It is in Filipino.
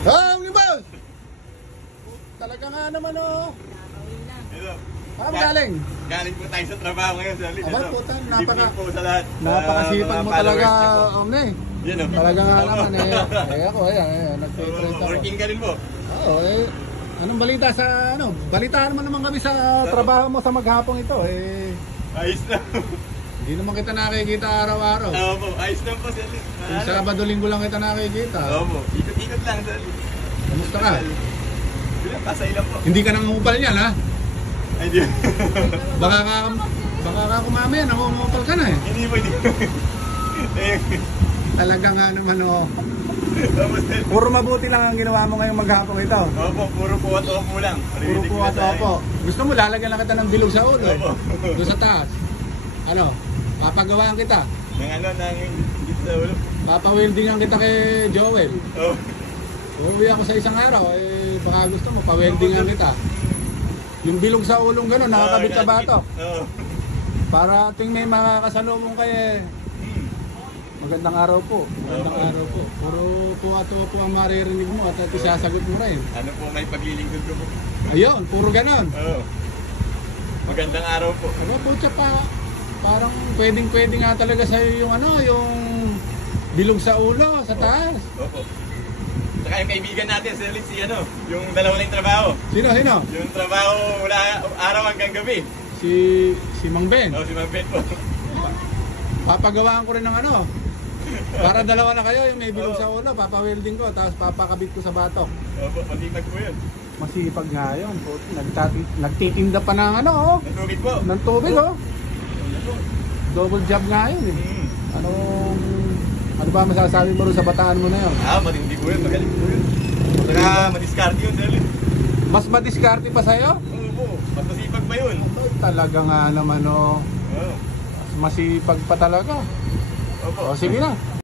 Oh, Boss! Talaga nga naman oh. Hello. Saan galing? Galing po tayo sa trabaho ngayon, Sir Liz. Aba, puta, po sa lahat. napakasipag mo talaga, Omne. Yan o. Talaga nga naman eh. Ako, nagtitrade ako. Working ka rin po. Oo, anong balita sa, balitaan mo naman kami sa trabaho mo sa maghapong ito eh. Ayos lang. Hindi naman kita nakikita araw-araw. Oo po, ayos lang po, Sir Liz. Yung Sabado, Linggo lang kita nakikita. Oo po, ikot-ikot lang, Sir Liz. Kamusta ka? Bilang, pasay lang po. Hindi ka nangungupal niyan ha? Ay, di. Baka ka kumamaya, nangungupal ka na eh. Hindi po, hindi. Talaga nga naman oh. Tapos, Puro mabuti lang ang ginawa mo ngayong maghapong ito. opo, puro po at opo lang. Puro po at opo. Gusto mo lalagyan lang kita ng bilog sa ulo eh. Opo. Doon sa taas. Ano? Papagawaan kita. Nang dito sa ulo. Papawildingan kita kay Joel. Oo. Uuwi ako sa isang araw, baka gusto mo, paweldingan kita. Yung bilog sa ulong gano'n, nakakabit sa batok. Oo. Para ating may makakasalubong kayo Magandang araw po. Magandang araw po. Puro tuwa-tuwa po ang maririnig mo at isasagot mo rin. Ano po, may paglilingkod ko po. Ayun, puro gano'n. Oo. Magandang araw po. Ano po siya pa, parang pwedeng-pwede nga talaga sa'yo yung yung bilog sa ulo, sa taas. Opo. Saka yung kaibigan natin, Sir Liz, yung dalawa na yung trabaho. Sino? Yung trabaho mula araw hanggang gabi. Si Mang Ben. Oo, si Mang Ben po. Papagawaan ko rin ng para dalawa na kayo, yung may bilog sa ulo, papawelding ko, tapos papakabit ko sa batok. Opo, matipag po yun. Masipag nga yun. Nagtitinda pa ng Ng tubig po. ng tubig Double job nga yun eh. Ano ba masasabi mo rin sa bataan mo na yun? Matindi po yun, magaling po yun. Saka madiskarte yun, Sir Liz. Mas madiskarte pa sa'yo? Oo po, mas masipag pa yun. Talaga nga naman Oo. masipag pa talaga. Opo. Sige na.